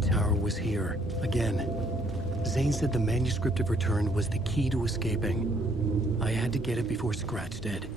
containment tower was here, again. Zane said the manuscript of return was the key to escaping. I had to get it before Scratch did.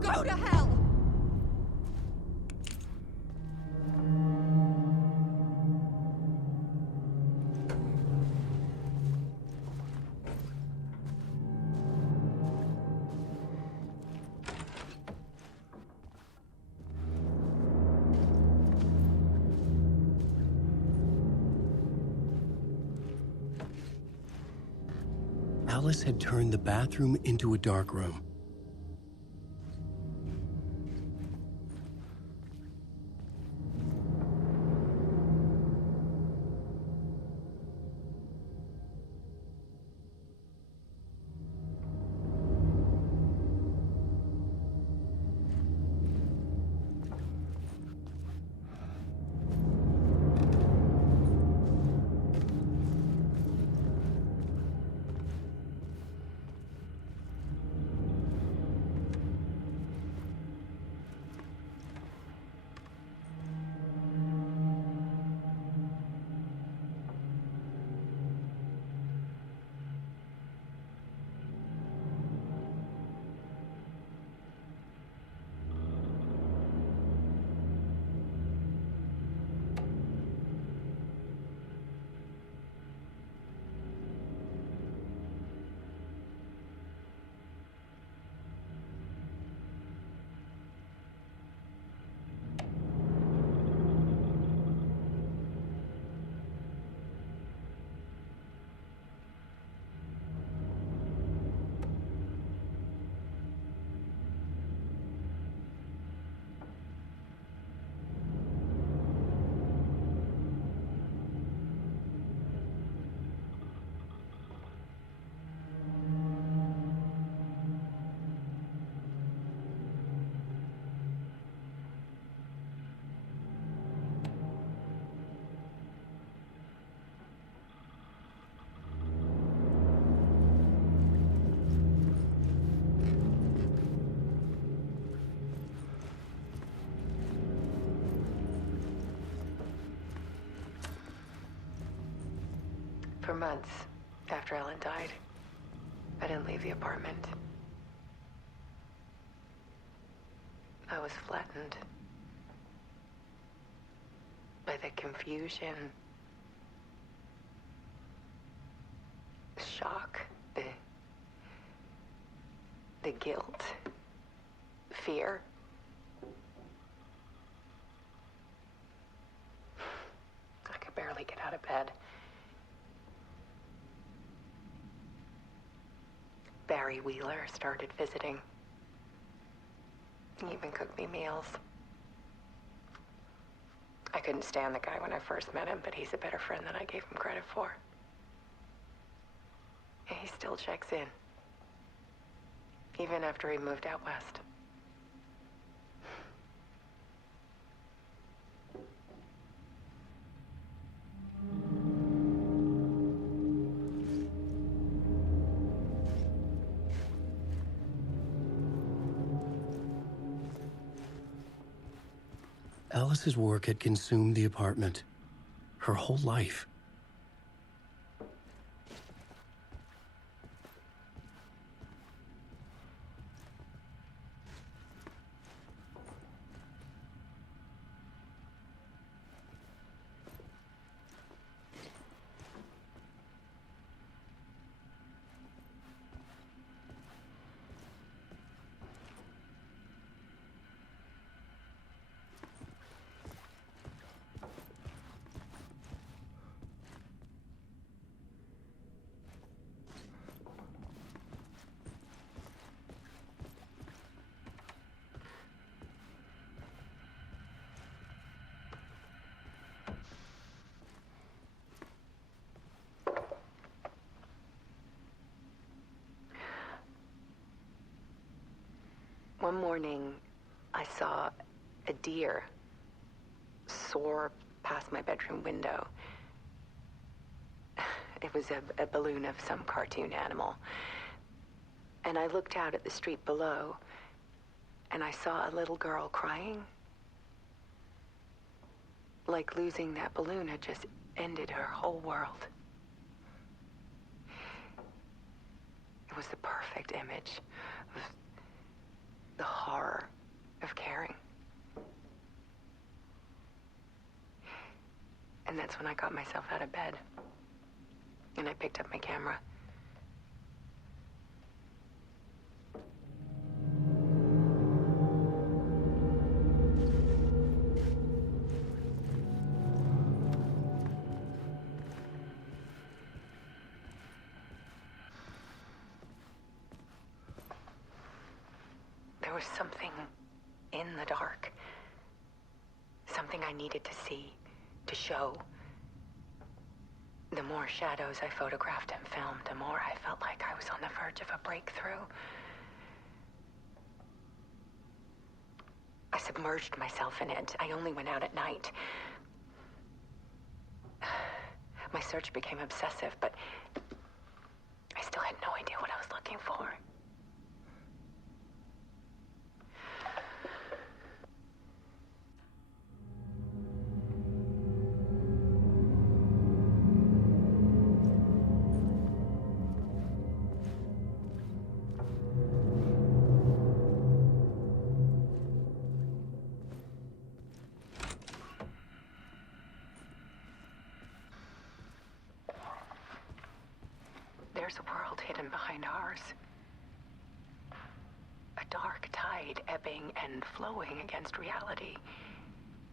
Go to hell! Alice had turned the bathroom into a dark room. For months after Ellen died, I didn't leave the apartment. I was flattened by the confusion, shock, the guilt, fear. I could barely get out of bed. Barry Wheeler started visiting. He even cooked me meals. I couldn't stand the guy when I first met him, but he's a better friend than I gave him credit for. And he still checks in, even after he moved out west. Alice's work had consumed the apartment. Her whole life. One morning, I saw a deer soar past my bedroom window. It was a balloon of some cartoon animal. And I looked out at the street below, and I saw a little girl crying. Like losing that balloon had just ended her whole world. It was the perfect image of the horror of caring. And that's when I got myself out of bed. And I picked up my camera. There was something in the dark. Something I needed to see, to show. The more shadows I photographed and filmed, the more I felt like I was on the verge of a breakthrough. I submerged myself in it. I only went out at night. My search became obsessive, but I still had no idea what I was looking for. There's a world hidden behind ours. A dark tide ebbing and flowing against reality.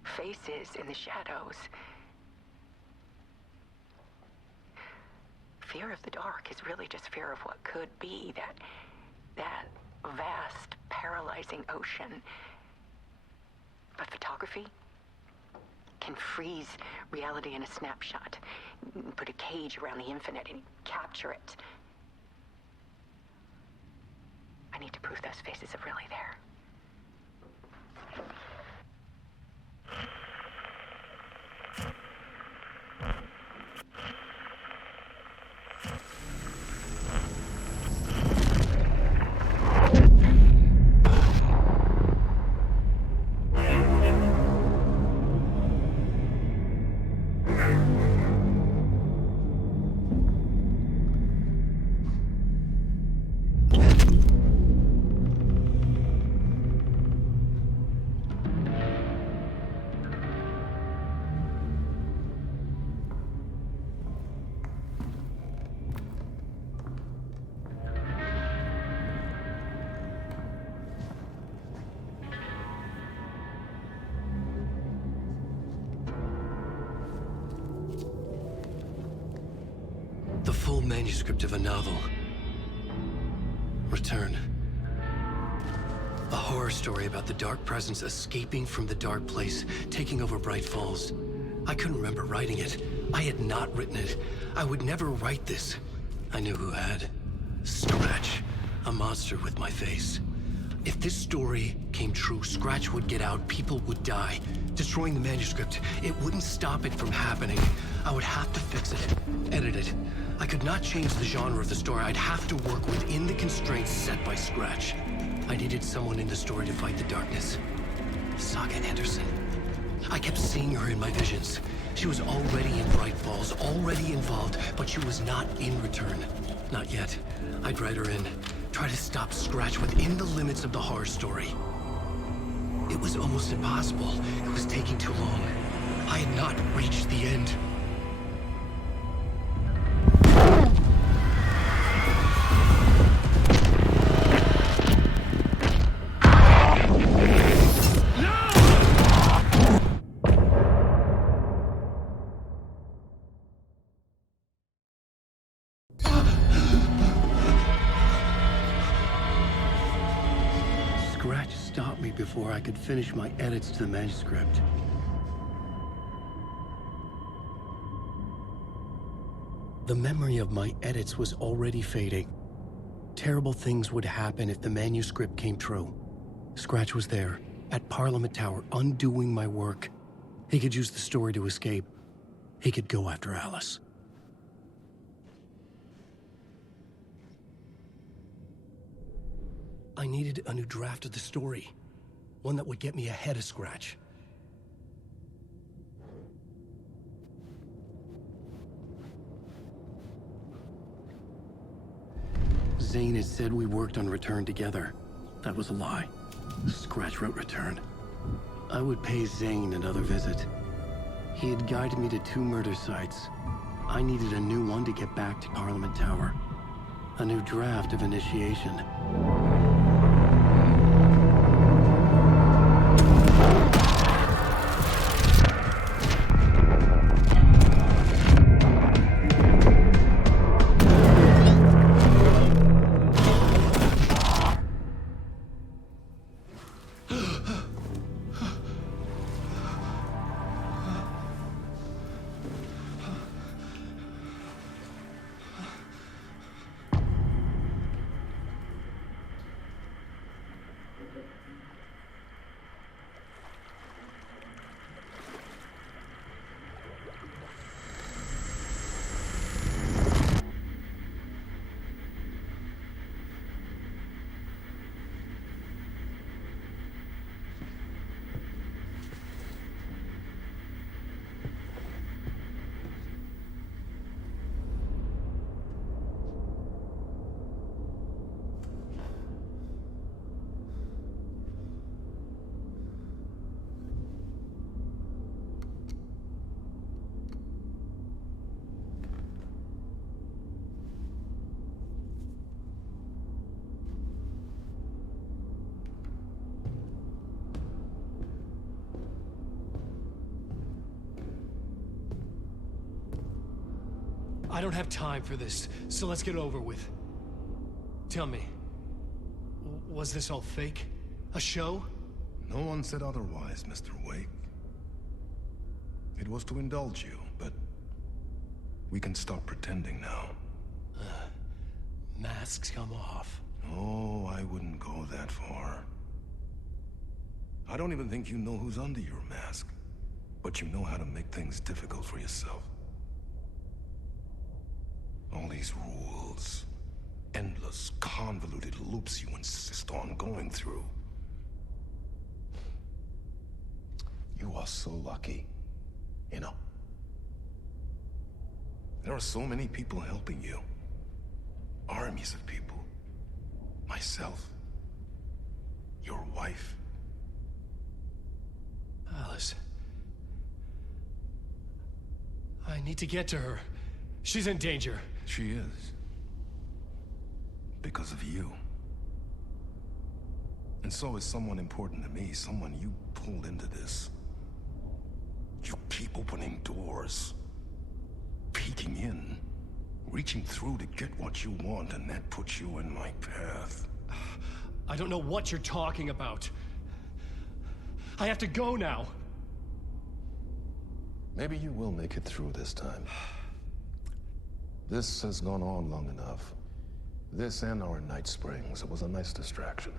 Faces in the shadows. Fear of the dark is really just fear of what could be, that vast, paralyzing ocean. But photography can freeze reality in a snapshot, put a cage around the infinite and capture it. I need to prove those faces are really there. The full manuscript of a novel. Return. A horror story about the dark presence escaping from the dark place, taking over Bright Falls. I couldn't remember writing it. I had not written it. I would never write this. I knew who had. Scratch. A monster with my face. If this story came true, Scratch would get out, people would die. Destroying the manuscript, it wouldn't stop it from happening. I would have to fix it, edit it. I could not change the genre of the story. I'd have to work within the constraints set by Scratch. I needed someone in the story to fight the darkness. Saga Anderson. I kept seeing her in my visions. She was already in Bright Falls, already involved, but she was not in return. Not yet. I'd write her in. Try to stop Scratch within the limits of the horror story. It was almost impossible. It was taking too long. I had not reached the end. Scratch stopped me before I could finish my edits to the manuscript. The memory of my edits was already fading. Terrible things would happen if the manuscript came true. Scratch was there, at Parliament Tower, undoing my work. He could use the story to escape. He could go after Alice. I needed a new draft of the story. One that would get me ahead of Scratch. Zane had said we worked on Return together. That was a lie. Scratch wrote Return. I would pay Zane another visit. He had guided me to 2 murder sites. I needed a new one to get back to Parliament Tower. A new draft of Initiation. I don't have time for this, so let's get it over with. Tell me, was this all fake? A show? No one said otherwise, Mr. Wake. It was to indulge you, but we can stop pretending now. Masks come off. Oh, I wouldn't go that far. I don't even think you know who's under your mask, but you know how to make things difficult for yourself. All these rules, endless, convoluted loops you insist on going through. You are so lucky, you know. There are so many people helping you. Armies of people. Myself. Your wife. Alice. I need to get to her. She's in danger. She is. Because of you. And so is someone important to me, someone you pulled into this. You keep opening doors. Peeking in. Reaching through to get what you want, and that puts you in my path. I don't know what you're talking about. I have to go now. Maybe you will make it through this time. This has gone on long enough. This and our Night Springs. It was a nice distraction.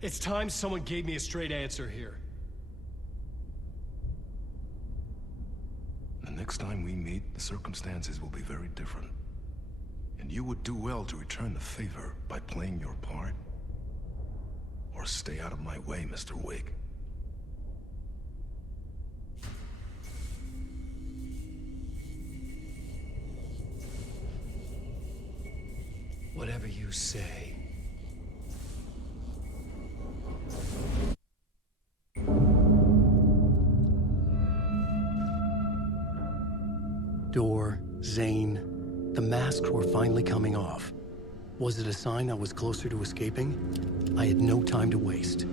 It's time someone gave me a straight answer here. The next time we meet, the circumstances will be very different. And you would do well to return the favor by playing your part. Or stay out of my way, Mr. Wig. Whatever you say. Door, Zane, the masks were finally coming off. Was it a sign I was closer to escaping? I had no time to waste.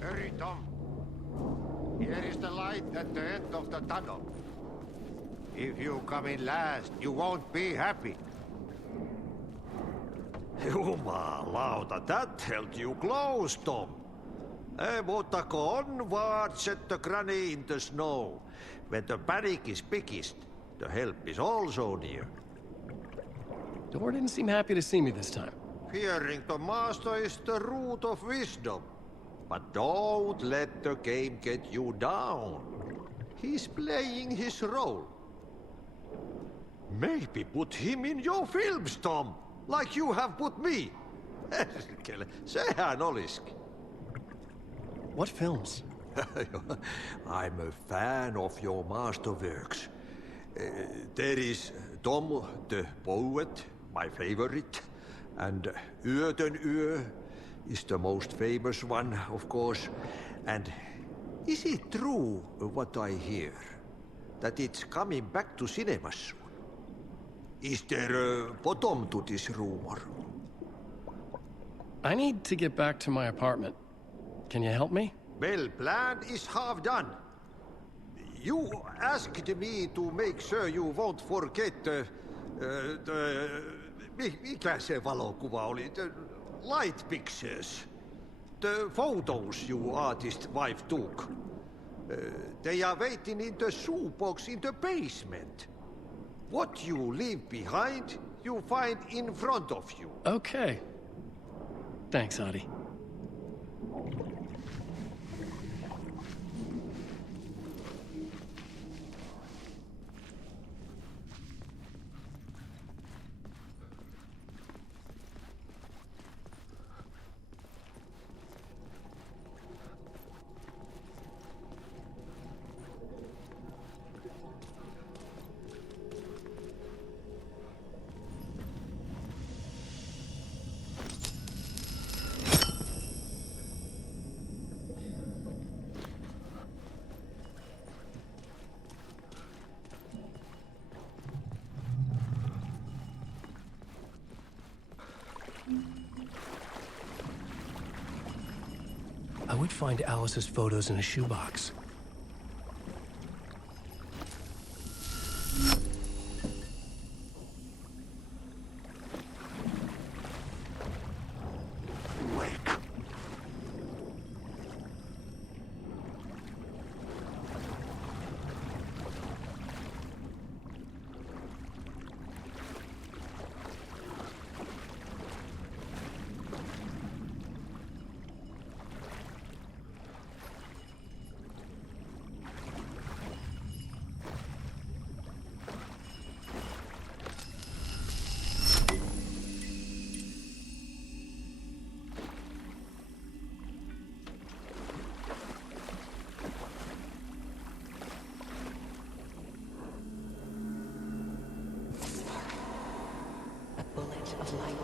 Hurry, Tom. Here is the light at the end of the tunnel. If you come in last, you won't be happy. Jumalauta, that held you close, Tom. Mutta onward, set the granny in the snow. When the panic is biggest, the help is also near. Door didn't seem happy to see me this time. Fearing the master is the root of wisdom. But don't let the game get you down. He's playing his role. Maybe put him in your films, Tom, like you have put me. Sehän olisikin. What films? I'm a fan of your masterworks. There is Tom the Poet, my favorite, and Yöden Yö is the most famous one, of course. And is it true what I hear, that it's coming back to cinemas soon? Is there a bottom to this rumor? I need to get back to my apartment. Can you help me? Well, plan is half done. You asked me to make sure you won't forget mikä se valokuva oli? The light pictures. The photos you artist wife took. They are waiting in the shoebox in the basement. What you leave behind, you find in front of you. Okay. Thanks, Adi. I would find Alice's photos in a shoebox.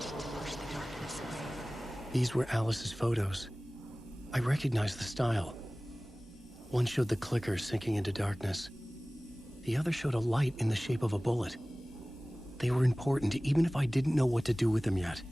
to push the darkness away. These were Alice's photos. I recognized the style. One showed the clicker sinking into darkness. The other showed a light in the shape of a bullet. They were important even if I didn't know what to do with them yet.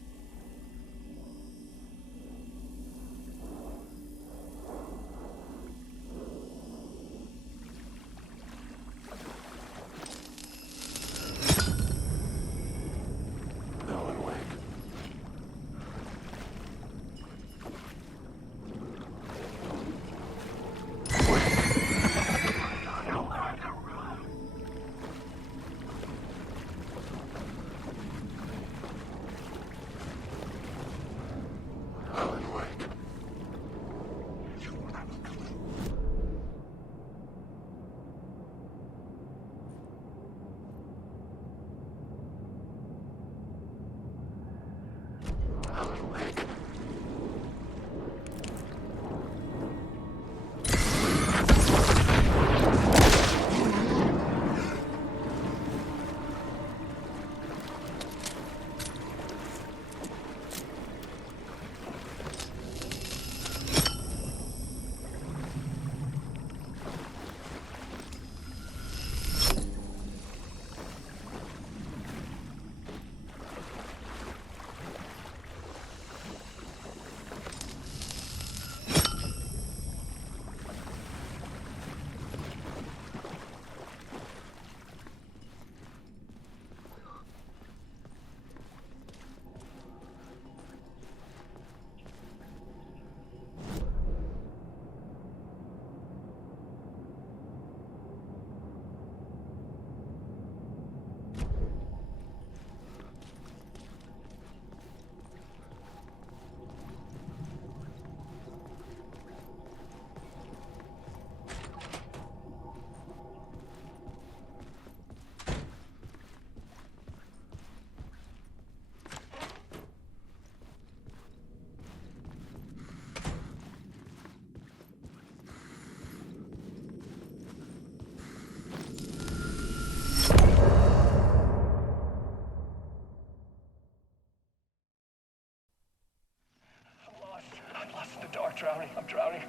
Drowning. I'm drowning.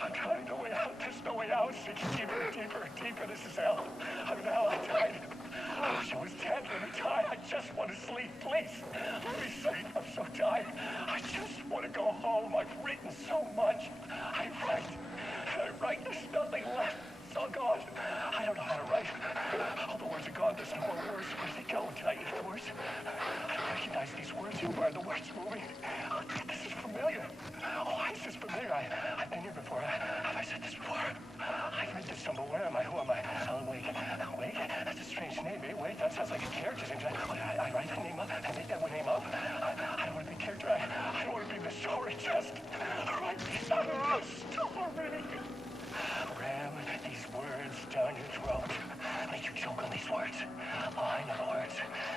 I'm drowning. No way out. There's no way out. It's deeper, deeper, deeper. This is hell. I'm in hell. I died. I wish I was dead. Let me die. I just want to sleep. Please. Let me sleep. I'm so tired. I just want to go home. I've written so much. I write. There's nothing left. It's all gone. I don't know how to write. All the words are gone. There's no more words. Where do they go? Did I eat the words? I don't recognize these words. Who are the words moving? Oh, this is familiar. Oh, why is this familiar? I've been here before. Have I said this before? I've read this somewhere. Where am I? Who am I? Alan Wake. Wake? That's a strange name. Eh? Wake? That sounds like a character's name. I write that name up. I make that name up. I don't want to be a character. I don't want to be the story. Just write these out of the story. Ram these words down your throat. Make you choke on these words. Oh, I know the words.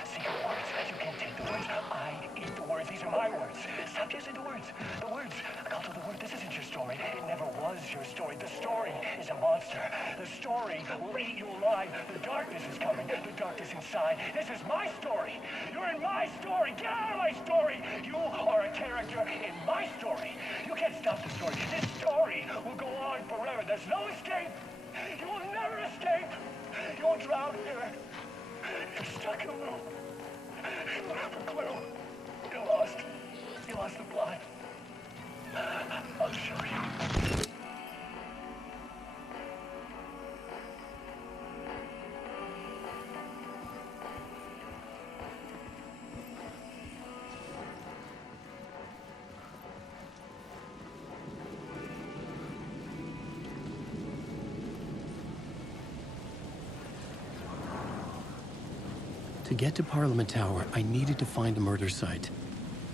Secret words. You can't take the words. I eat the words. These are my words. Stop using the words. The words. I'll tell the word. This isn't your story. It never was your story. The story is a monster. The story will eat you alive. The darkness is coming. The darkness inside. This is my story. You're in my story. Get out of my story. You are a character in my story. You can't stop the story. This story will go on forever. There's no escape. You will never escape. You will drown here. You're stuck in a loop. You don't have a clue. You're lost. You lost the plot. I'll show you. To get to Parliament Tower, I needed to find a murder site.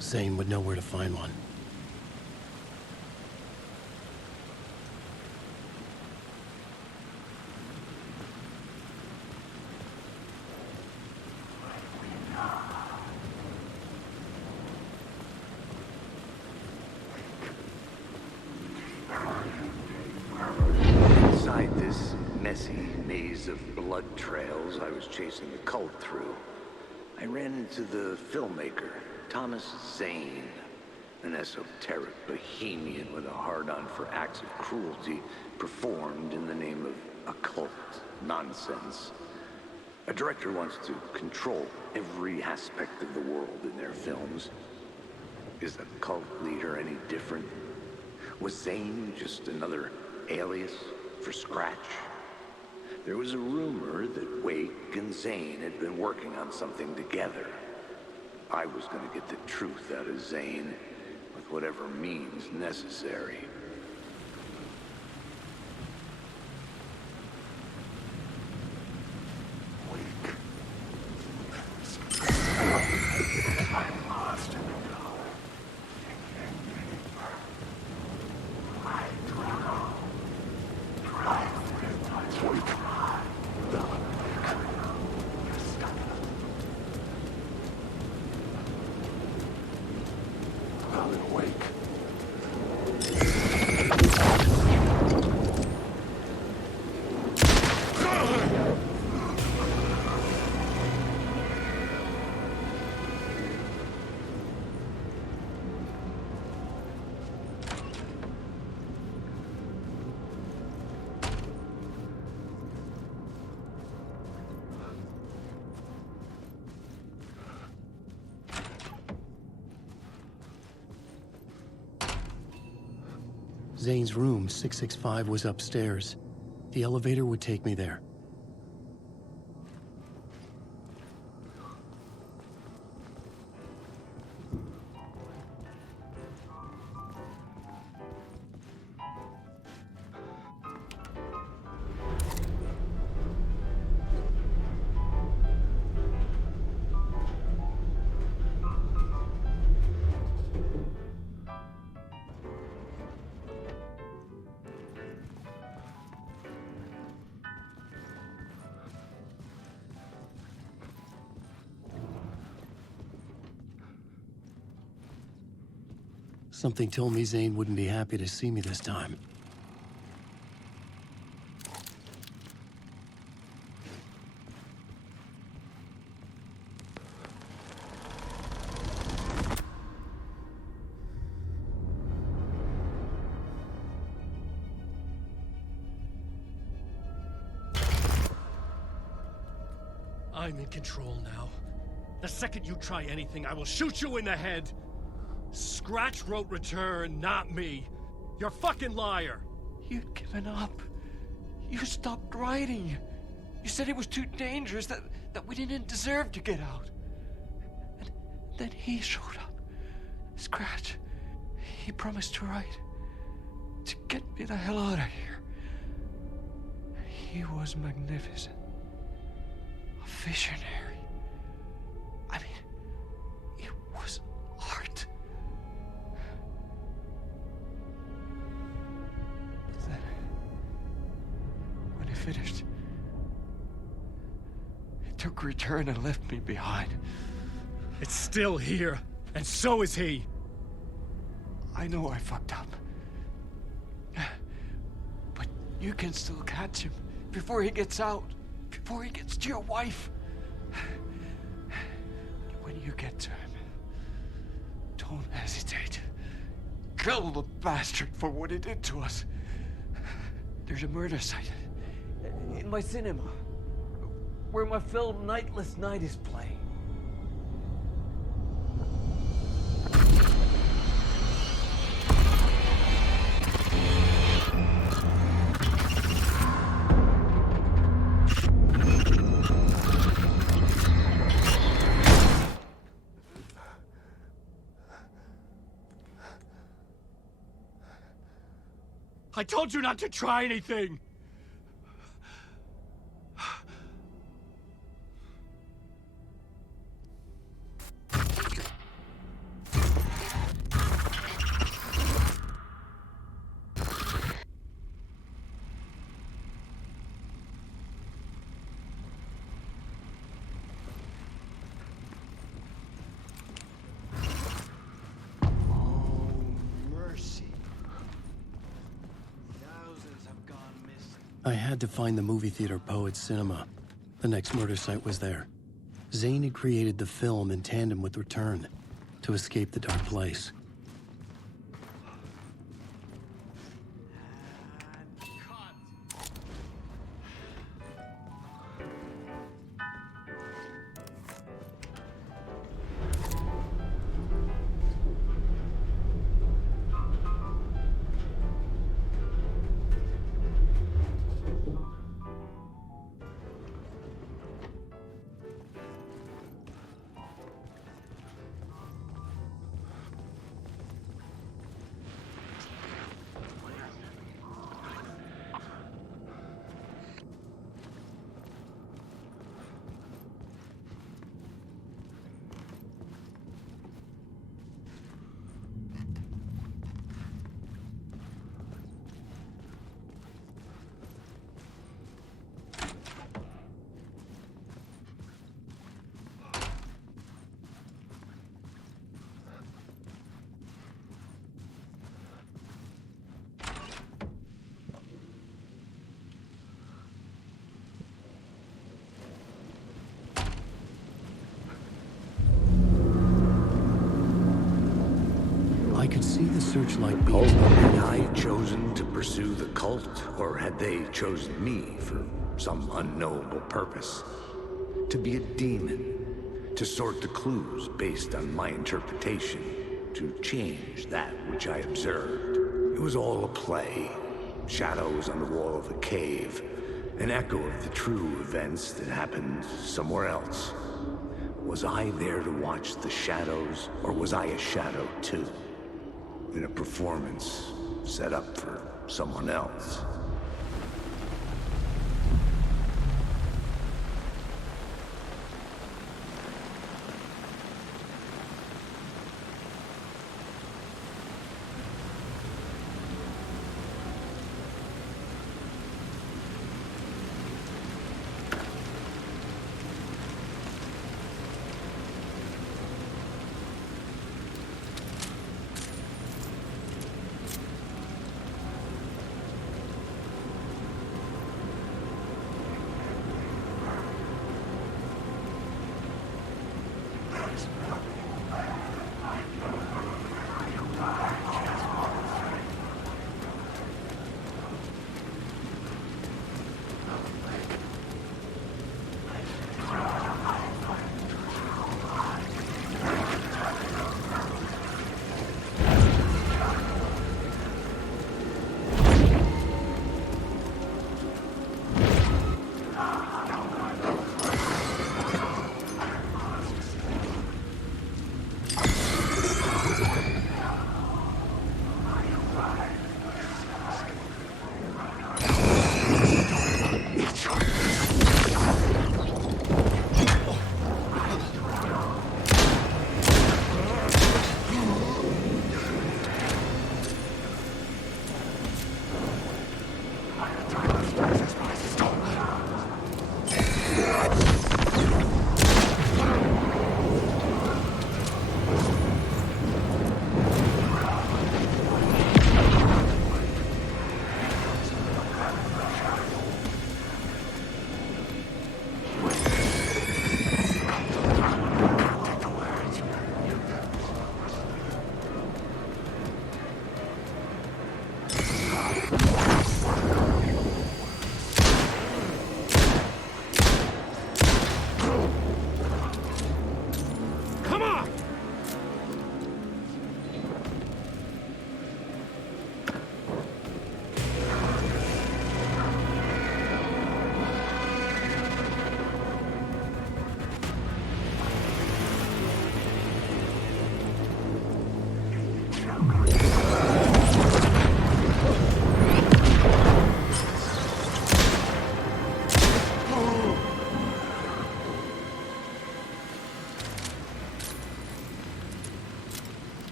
Zane would know where to find one. Inside this messy maze of blood trails I was chasing the cult through, I ran into the filmmaker, Thomas Zane, an esoteric bohemian with a hard-on for acts of cruelty performed in the name of occult nonsense. A director wants to control every aspect of the world in their films. Is the cult leader any different? Was Zane just another alias for Scratch? There was a rumor that Wake and Zane had been working on something together. I was going to get the truth out of Zane with whatever means necessary. Zane's room, 665, was upstairs. The elevator would take me there. Something told me Zane wouldn't be happy to see me this time. I'm in control now. The second you try anything, I will shoot you in the head! Scratch wrote Return, not me. You're a fucking liar. You'd given up. You stopped writing. You said it was too dangerous, that we didn't deserve to get out. And then he showed up. Scratch. He promised to write. To get me the hell out of here. He was magnificent. A visionary. I mean, it was art. Then, when he finished, he took Return and left me behind. It's still here, and so is he. I know I fucked up. But you can still catch him before he gets out, before he gets to your wife. When you get to him, don't hesitate. Kill the bastard for what he did to us. There's a murder site in my cinema where my film Nightless Night is playing. I told you not to try anything! I had to find the movie theater Poet Cinema. The next murder site was there. Zane had created the film in tandem with Return. to escape the dark place. I could see the searchlight beams. Had I chosen to pursue the cult, or had they chosen me for some unknowable purpose? To be a demon, to sort the clues based on my interpretation, to change that which I observed. It was all a play. Shadows on the wall of the cave, an echo of the true events that happened somewhere else. Was I there to watch the shadows, or was I a shadow too? In a performance set up for someone else.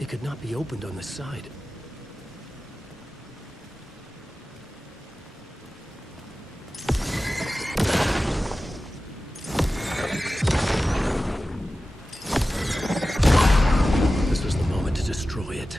It could not be opened on the side. This was the moment to destroy it.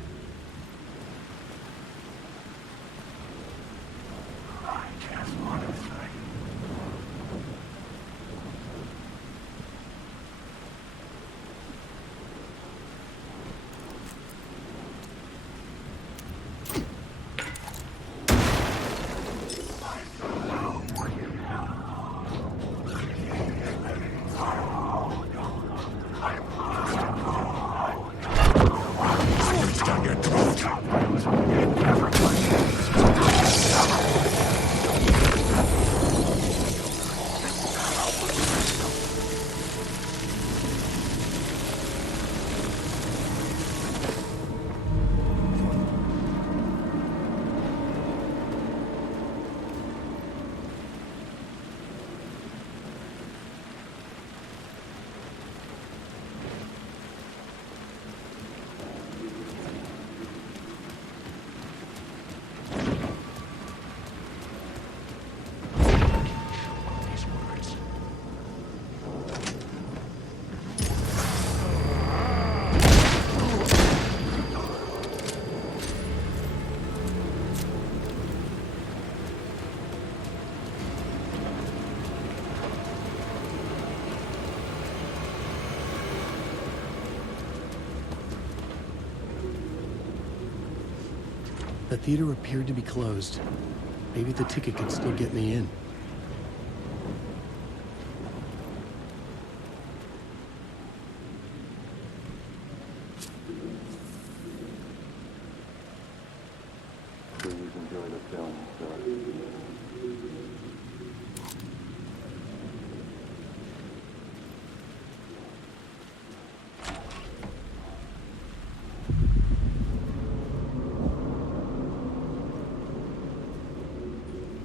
The theater appeared to be closed. Maybe the ticket could still get me in. Please enjoy the film, sir.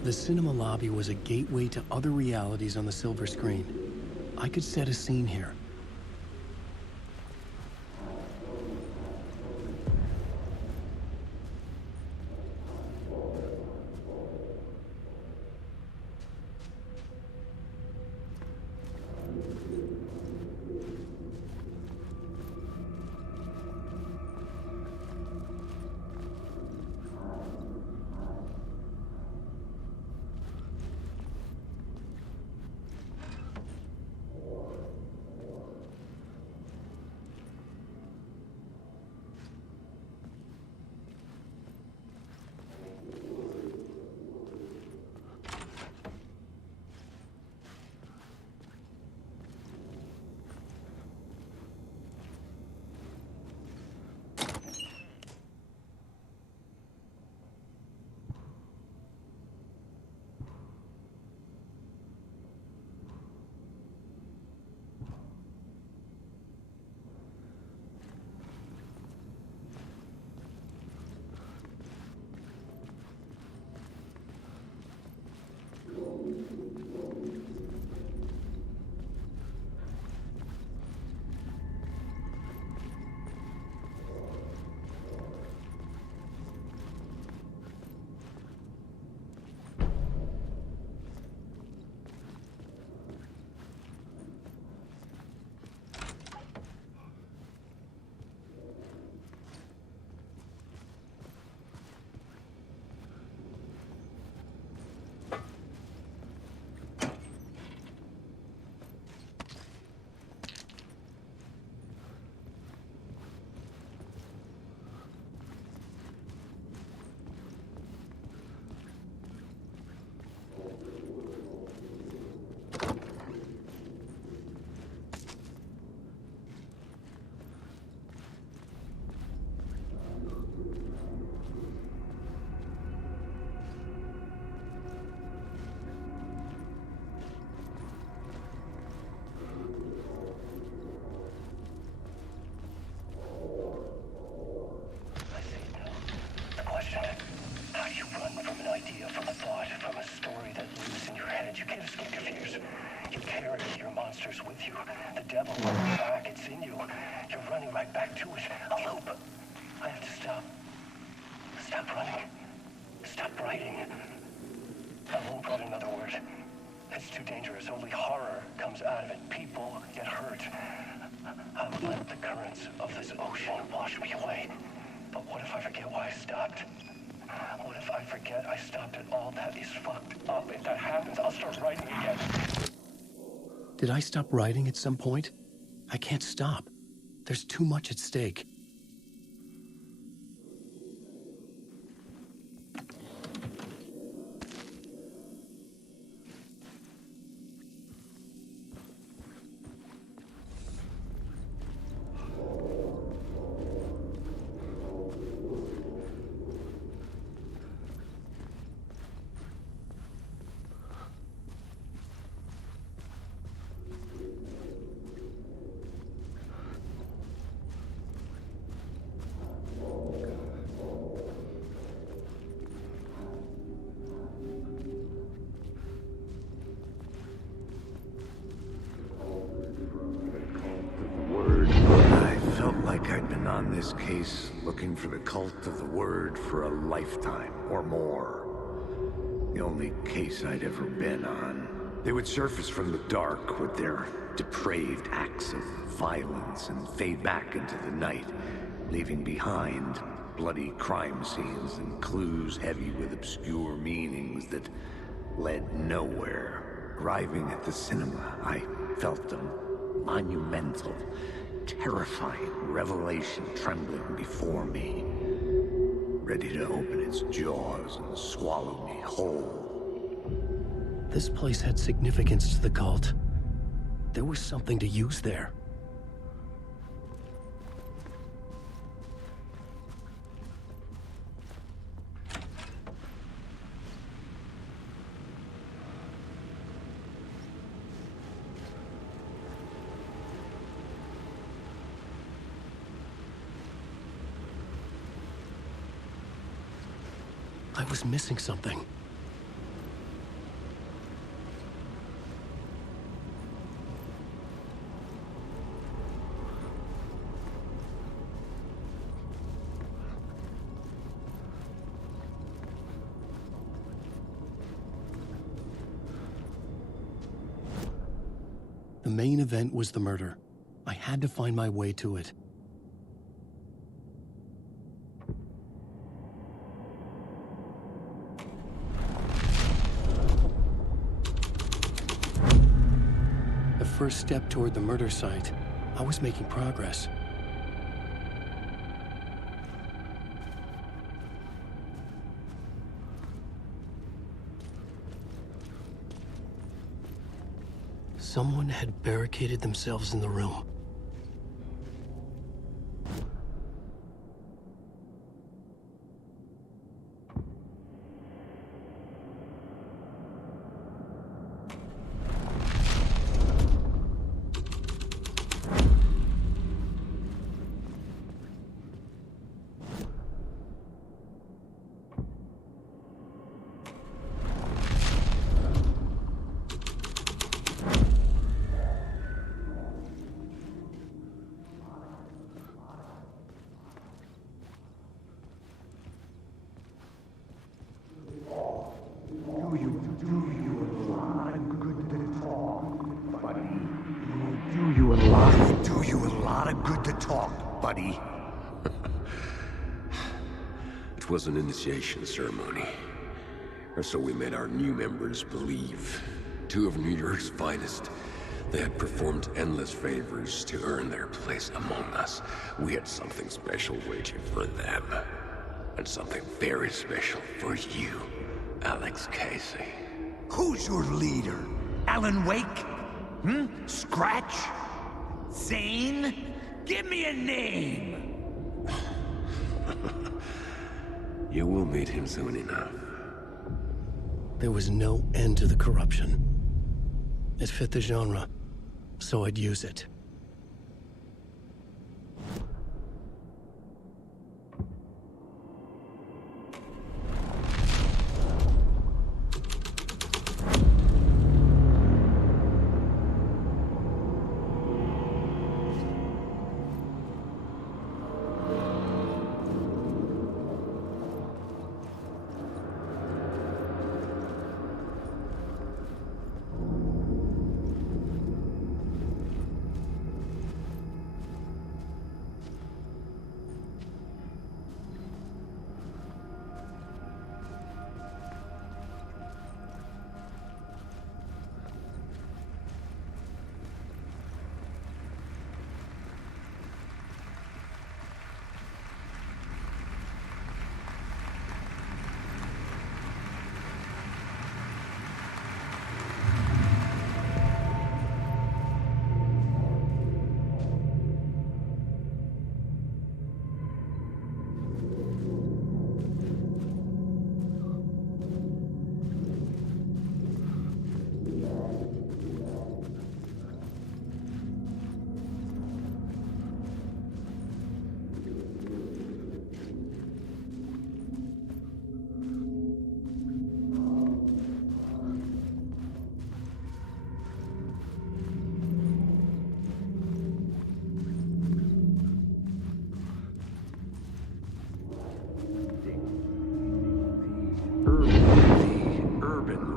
The cinema lobby was a gateway to other realities on the silver screen. I could set a scene here. With you. The devil is back. It's in you. You're running right back to it. A loop. I have to stop. Stop running. Stop writing. I won't put another word. It's too dangerous. Only horror comes out of it. People get hurt. I would let the currents of this ocean wash me away. But what if I forget why I stopped? What if I forget I stopped at all? That is fucked up. If that happens, I'll start writing again. Did I stop writing at some point? I can't stop. There's too much at stake. On this case, looking for the cult of the word for a lifetime or more. The only case I'd ever been on. They would surface from the dark with their depraved acts of violence and fade back into the night, leaving behind bloody crime scenes and clues heavy with obscure meanings that led nowhere. Arriving at the cinema, I felt a monumental, terrifying revelation trembling before me. ready to open its jaws and swallow me whole. This place had significance to the cult. There was something to use there. I was missing something. The main event was the murder. I had to find my way to it. The first step toward the murder site, I was making progress. Someone had barricaded themselves in the room. Buddy. It was an initiation ceremony. Or so we made our new members believe. Two of New York's finest. They had performed endless favors to earn their place among us. We had something special waiting for them. And something very special for you, Alex Casey. Who's your leader? Alan Wake? Scratch? Zane? Give me a name! You will meet him soon enough. There was no end to the corruption. It fit the genre, so I'd use it.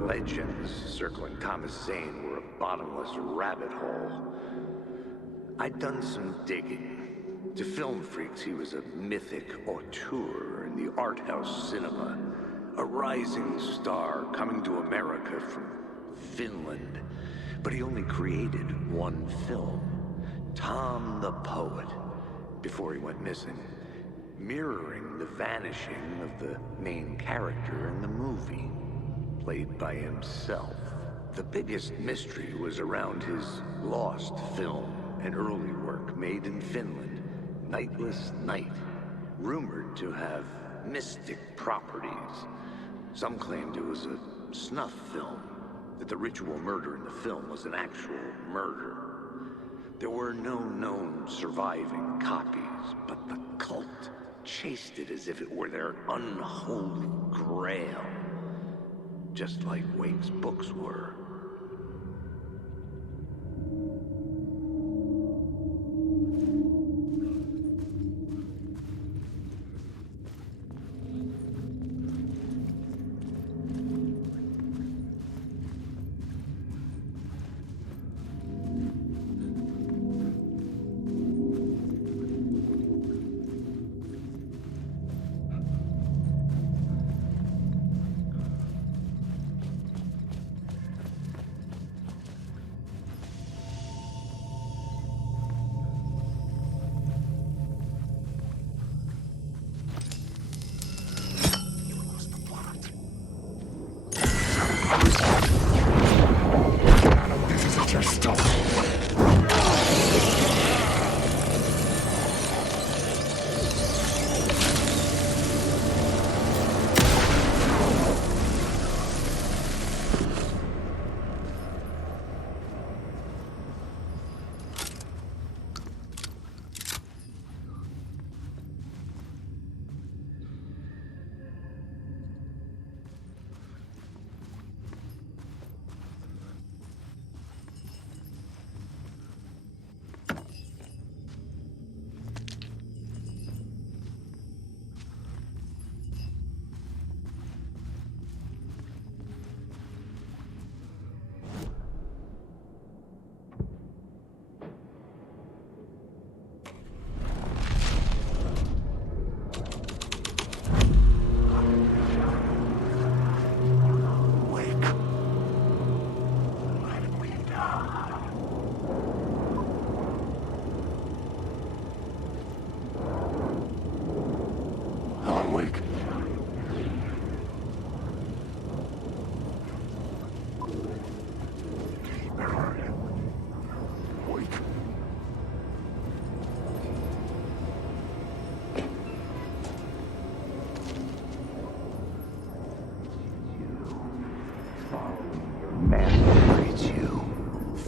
Legends circling Thomas Zane were a bottomless rabbit hole. I'd done some digging. To film freaks, he was a mythic auteur in the art house cinema. A rising star coming to America from Finland. But he only created one film, Tom the Poet, before he went missing. mirroring the vanishing of the main character in the movie, played by himself. The biggest mystery was around his lost film, an early work made in Finland, Nightless Night, rumored to have mystic properties. Some claimed it was a snuff film, that the ritual murder in the film was an actual murder. There were no known surviving copies, but the cult chased it as if it were their unholy grail, just like Wake's books were.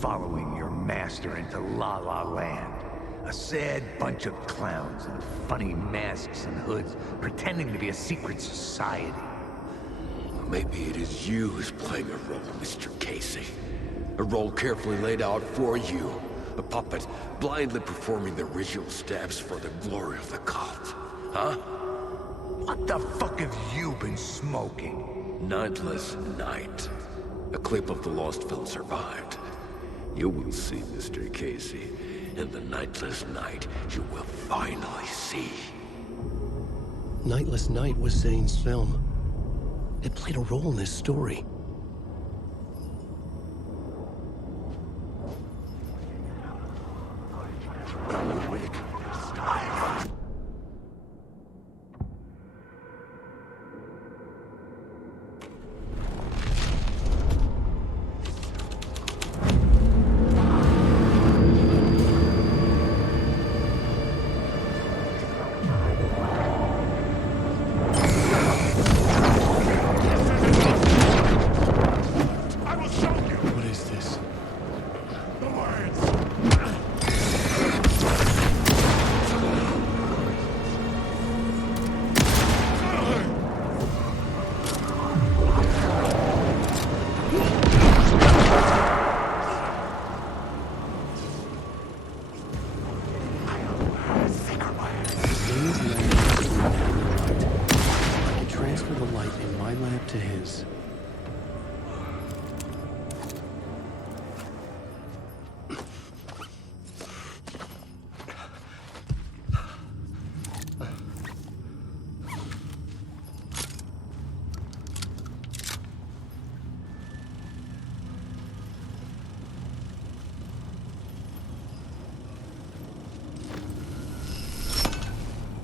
Following your master into La La Land. A sad bunch of clowns in funny masks and hoods, pretending to be a secret society. Maybe it is you who's playing a role, Mr. Casey. A role carefully laid out for you. A puppet blindly performing the ritual steps for the glory of the cult. Huh? What the fuck have you been smoking? Nightless Night. A clip of the lost film survived. You will see, Mr. Casey. In the Nightless Night, you will finally see. Nightless Night was Zane's film. It played a role in this story.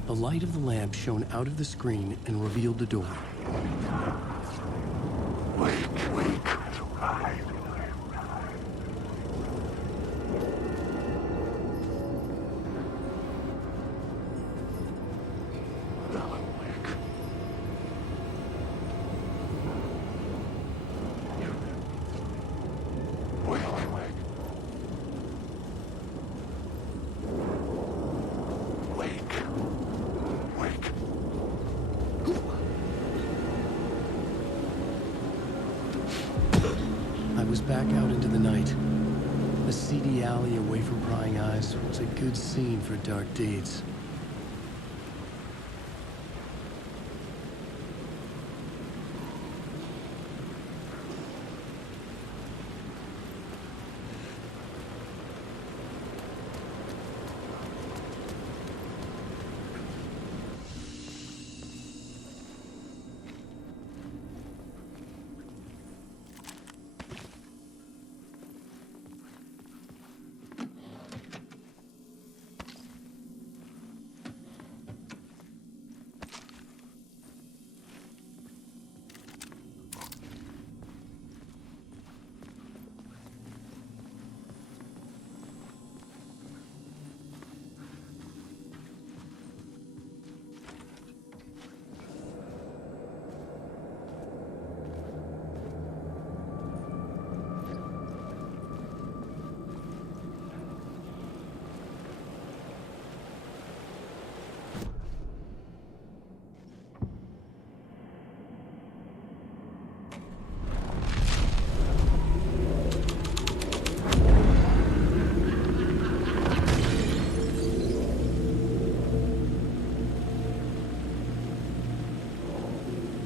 The light of the lamp shone out of the screen and revealed the door. Wake, hide. I was back out into the night. The seedy alley away from prying eyes was a good scene for dark deeds.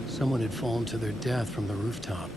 Someone had fallen to their death from the rooftop.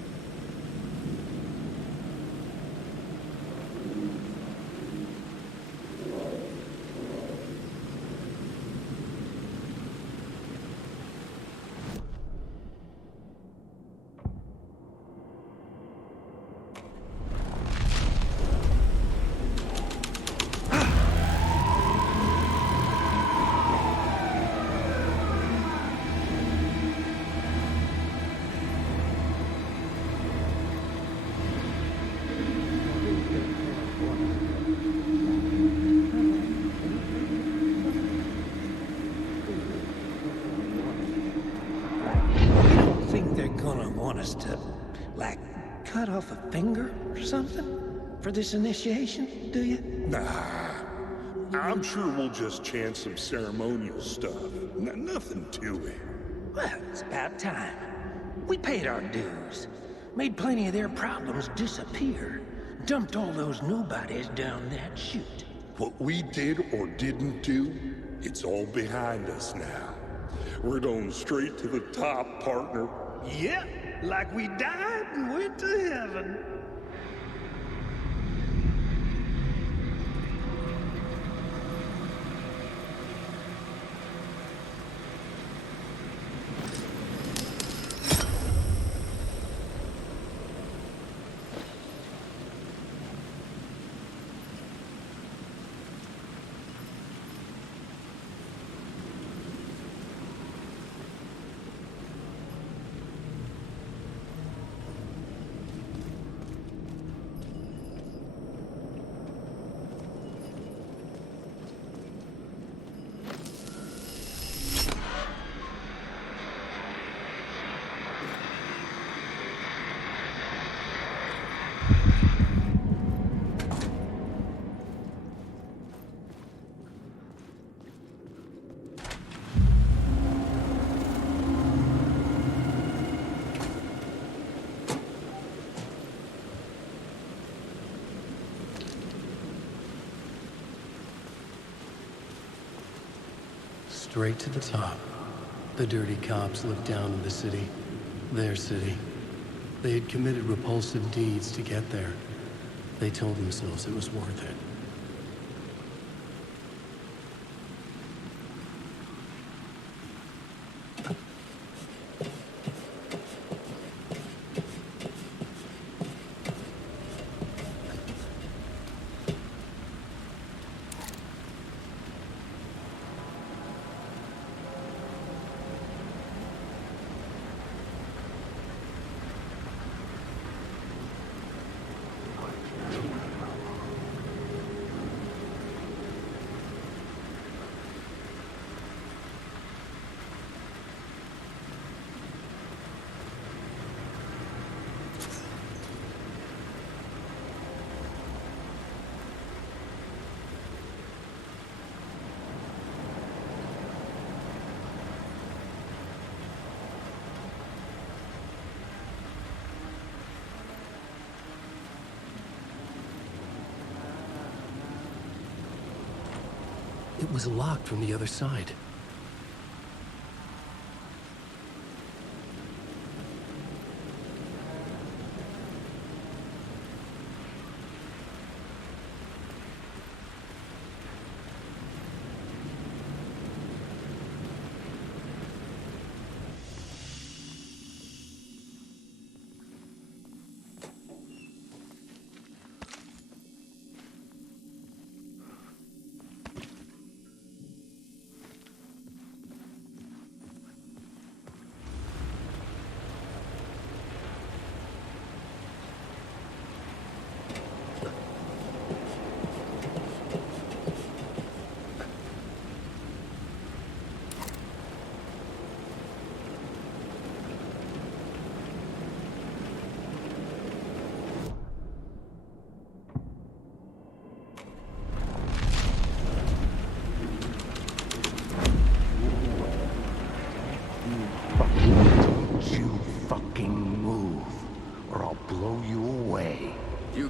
To, like, cut off a finger or something for this initiation, do you? Nah. I'm sure we'll just chant some ceremonial stuff. Nothing to it. Well, it's about time. We paid our dues. Made plenty of their problems disappear. Dumped all those nobodies down that chute. What we did or didn't do, it's all behind us now. We're going straight to the top, partner. Yeah. Like we died and went to heaven. Straight to the top. The dirty cops looked down on the city. Their city. They had committed repulsive deeds to get there. They told themselves it was worth it. It was locked from the other side.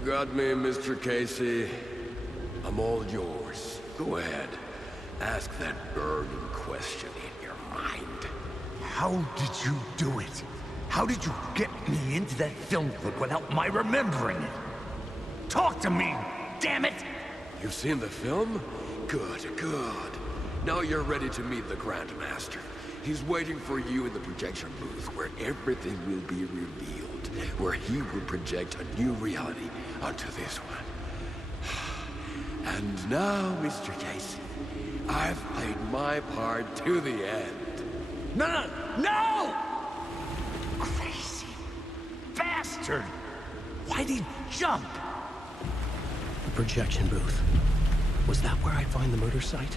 Got me, Mr. Casey. I'm all yours. Go ahead. Ask that burning question in your mind. How did you do it? How did you get me into that film clip without my remembering it? Talk to me, damn it! You've seen the film? Good, good. Now you're ready to meet the Grandmaster. He's waiting for you in the projection booth where everything will be revealed, where he will project a new reality onto this one. And now, Mr. Casey, I've played my part to the end. No! Crazy bastard! Why'd he jump? The projection booth. Was that where I'd find the murder site?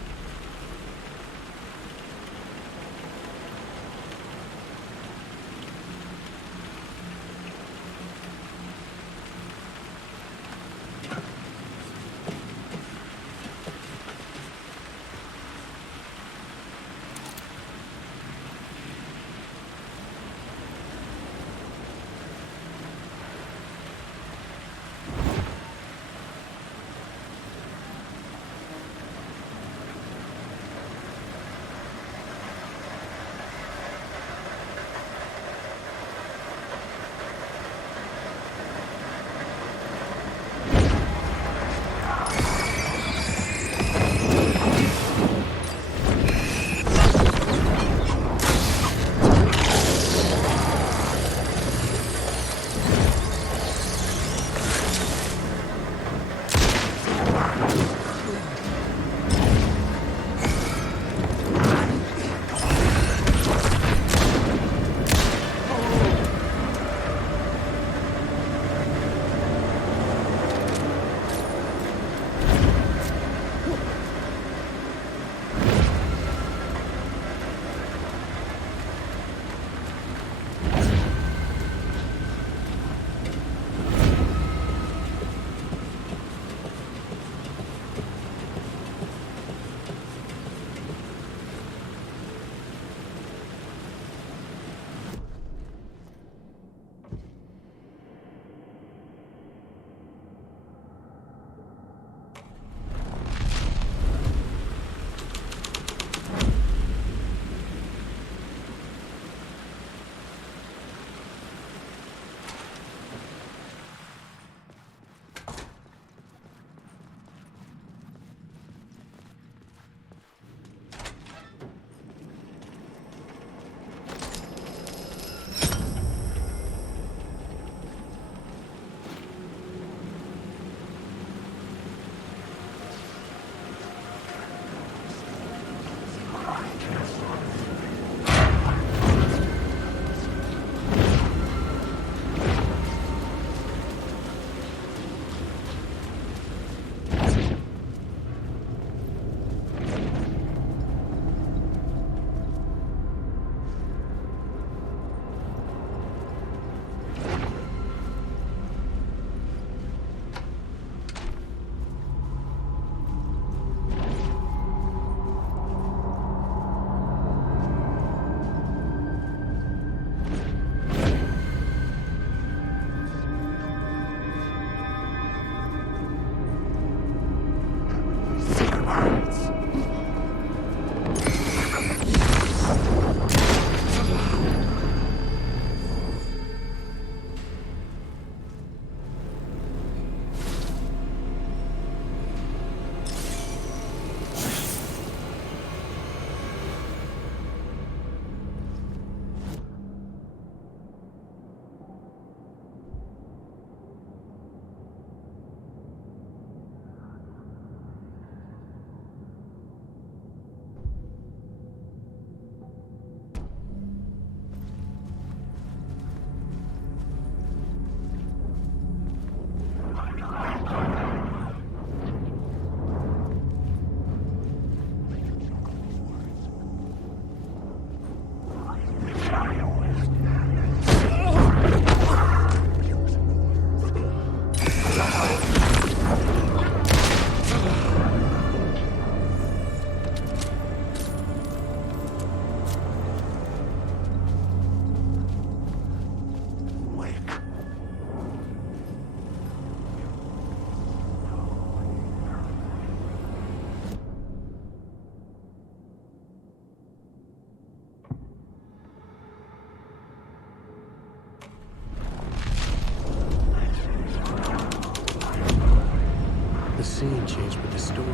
scene changed with the story.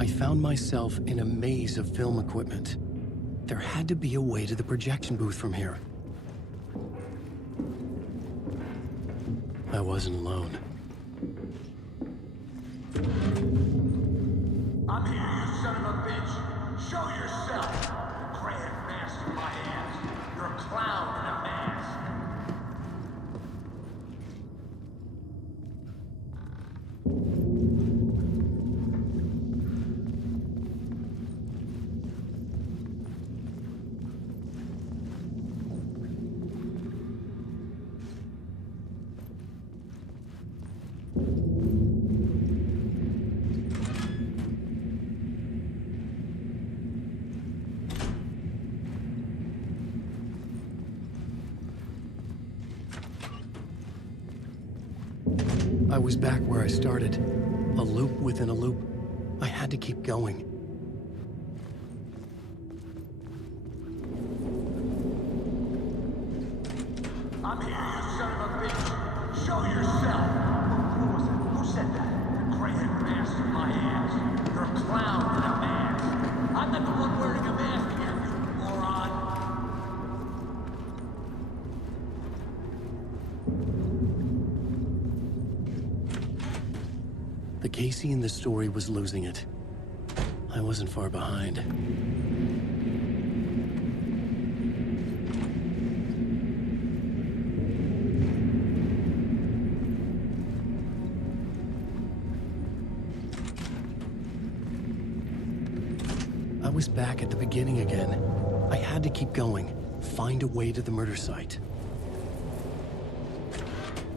I found myself in a maze of film equipment. There had to be a way to the projection booth from here. I wasn't alone. I'm here, you son of a bitch. Show yourself. Grand master, my ass. You're a clown in a mask. I was back where I started. A loop within a loop. I had to keep going. I'm here, you son of a bitch. Show yourself. Who was it? Who said that? The grand master, my ass. You're a clown in a mask. I'm not the one wearing a mask here, you moron. The Casey in the story was losing it. I wasn't far behind. I was back at the beginning again. I had to keep going, find a way to the murder site.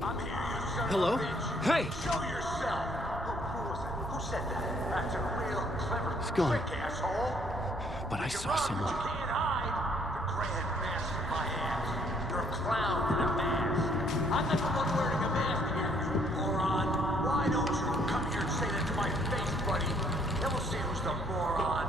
I'm here, you son Hello? of a bitch. Hey! Show yourself. Who was it? Who said that? That's a real clever It's gone. trick, asshole. But I saw someone. You can't hide. The grand master, my ass. You're a clown in a mask. I'm not the one wearing a mask here, you moron. Why don't you come here and say that to my face, buddy? Then we'll see who's the moron.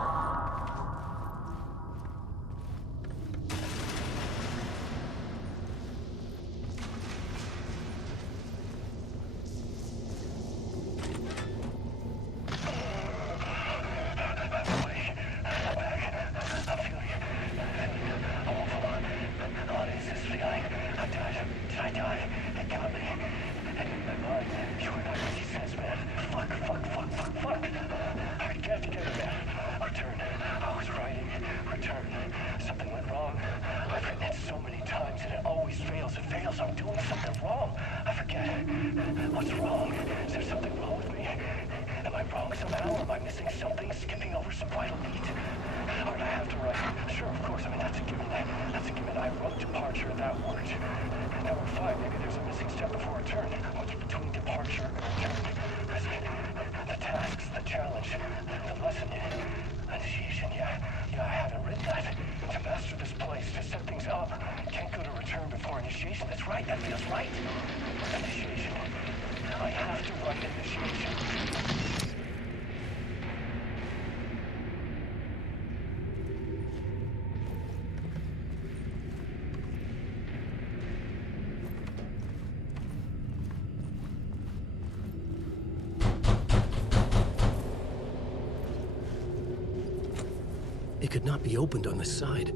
It could not be opened on this side.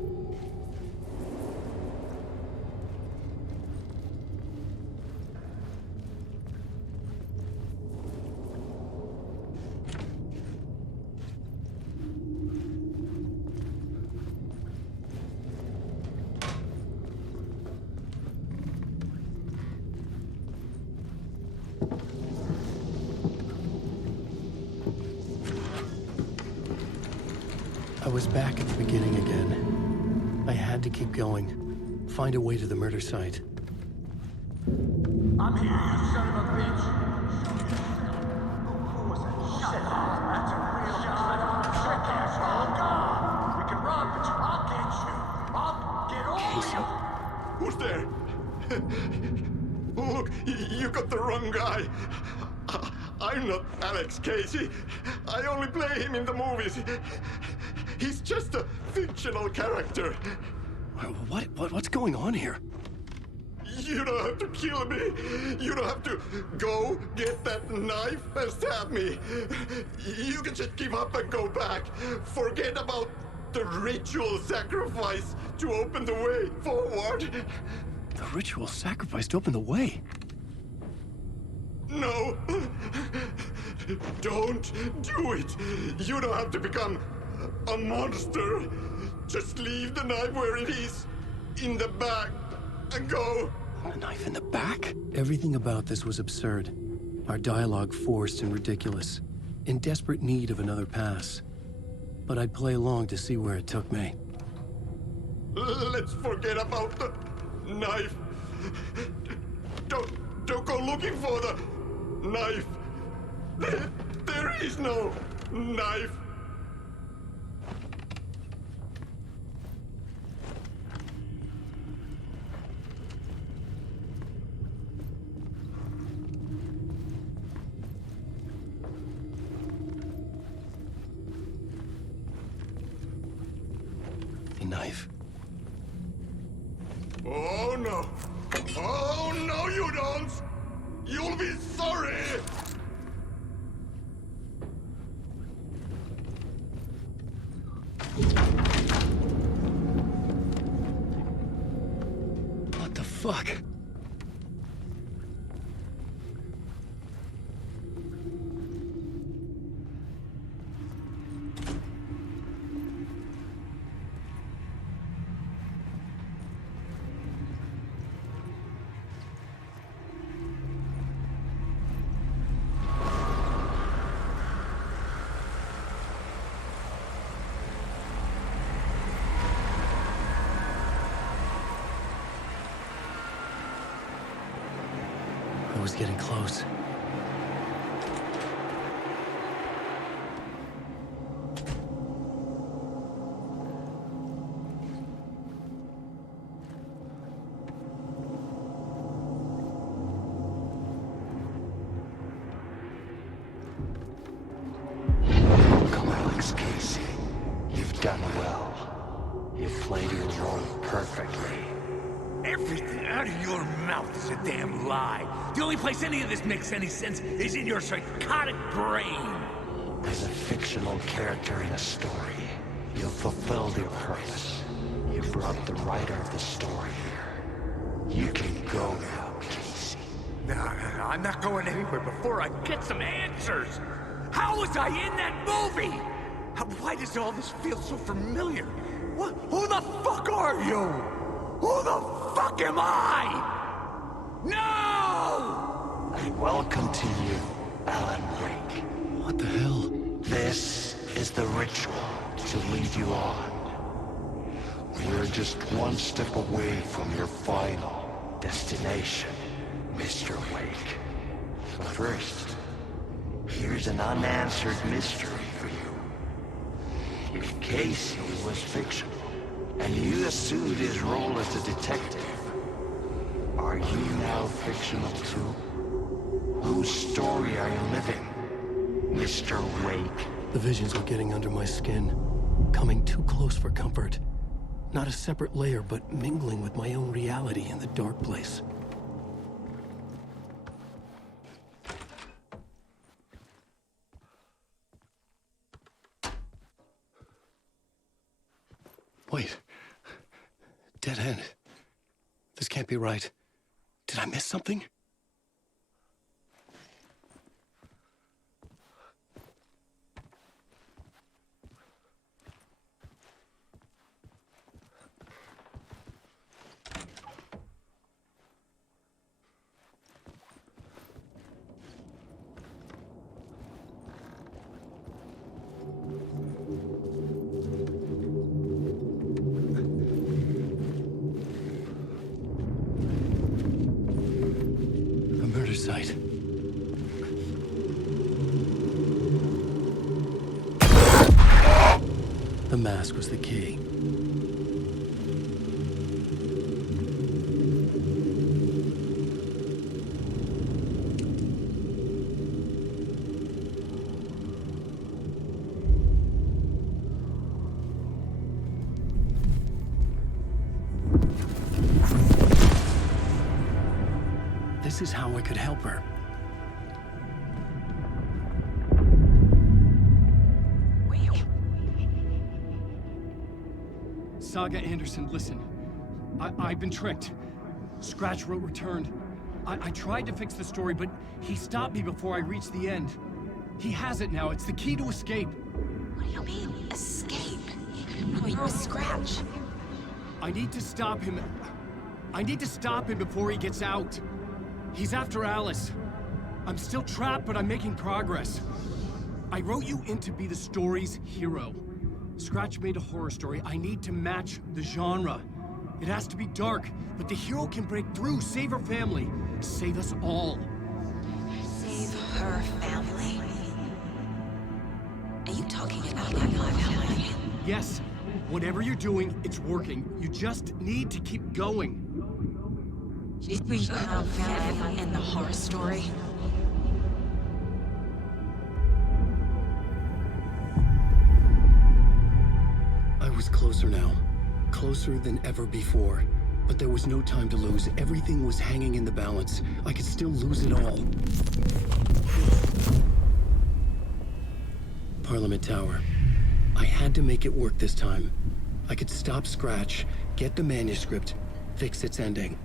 I was back at the beginning again. I had to keep going, find a way to the murder site. I'm here, you son of a bitch. Who was it? Shut up. That's a real clever guy. I'm not Alex Casey. I only play him in the movies. He's just a fictional character. What's going on here? You don't have to kill me. You don't have to go get that knife and stab me. You can just give up and go back. Forget about the ritual sacrifice to open the way forward. The ritual sacrifice to open the way? No. Don't do it. You don't have to become a monster. Just leave the knife where it is, in the back, and go. A knife in the back? Everything about this was absurd. Our dialogue forced and ridiculous. In desperate need of another pass. But I'd play along to see where it took me. Let's forget about the knife. Don't go looking for the knife. There is no knife. Knife. Oh no! Oh no, you don't! You'll be sorry! What the fuck? I was getting close. Come, Alex Casey. You've done well. You've played your role perfectly. Everything out of your mouth is a damn lie. The only place any of this makes any sense is in your psychotic brain. As a fictional character in a story, you've fulfilled your purpose. You brought the writer of the story here. You can go now, Casey. No, I'm not going anywhere before I get some answers. How was I in that movie? Why does all this feel so familiar? Who the fuck are you? Who the fuck am I? No! Welcome to you, Alan Wake. What the hell? This is the ritual to lead you on. We're just one step away from your final destination, Mr. Wake. But first, here's an unanswered mystery for you. If Casey was fictional, and you assumed his role as a detective, are you now fictional too? Whose story are you living, Mr. Wake? The visions were getting under my skin, coming too close for comfort. Not a separate layer, but mingling with my own reality in the dark place. Wait. Dead end. This can't be right. Did I miss something? Site. The mask was the key. this is how I could help her. Saga Anderson, listen. I've been tricked. Scratch wrote returned. I tried to fix the story, but he stopped me before I reached the end. He has it now. It's the key to escape. What do you mean, escape? Oh, you Scratch. I need to stop him. I need to stop him before he gets out. He's after Alice. I'm still trapped, but I'm making progress. I wrote you in to be the story's hero. Scratch made a horror story. I need to match the genre. It has to be dark, but the hero can break through, save her family, save us all. Save her family? Are you talking about my family? Yes. Whatever you're doing, it's working. You just need to keep going. Did we have family in the horror story? I was closer now. Closer than ever before. But there was no time to lose. Everything was hanging in the balance. I could still lose it all. Parliament Tower. I had to make it work this time. I could stop Scratch, get the manuscript, fix its ending.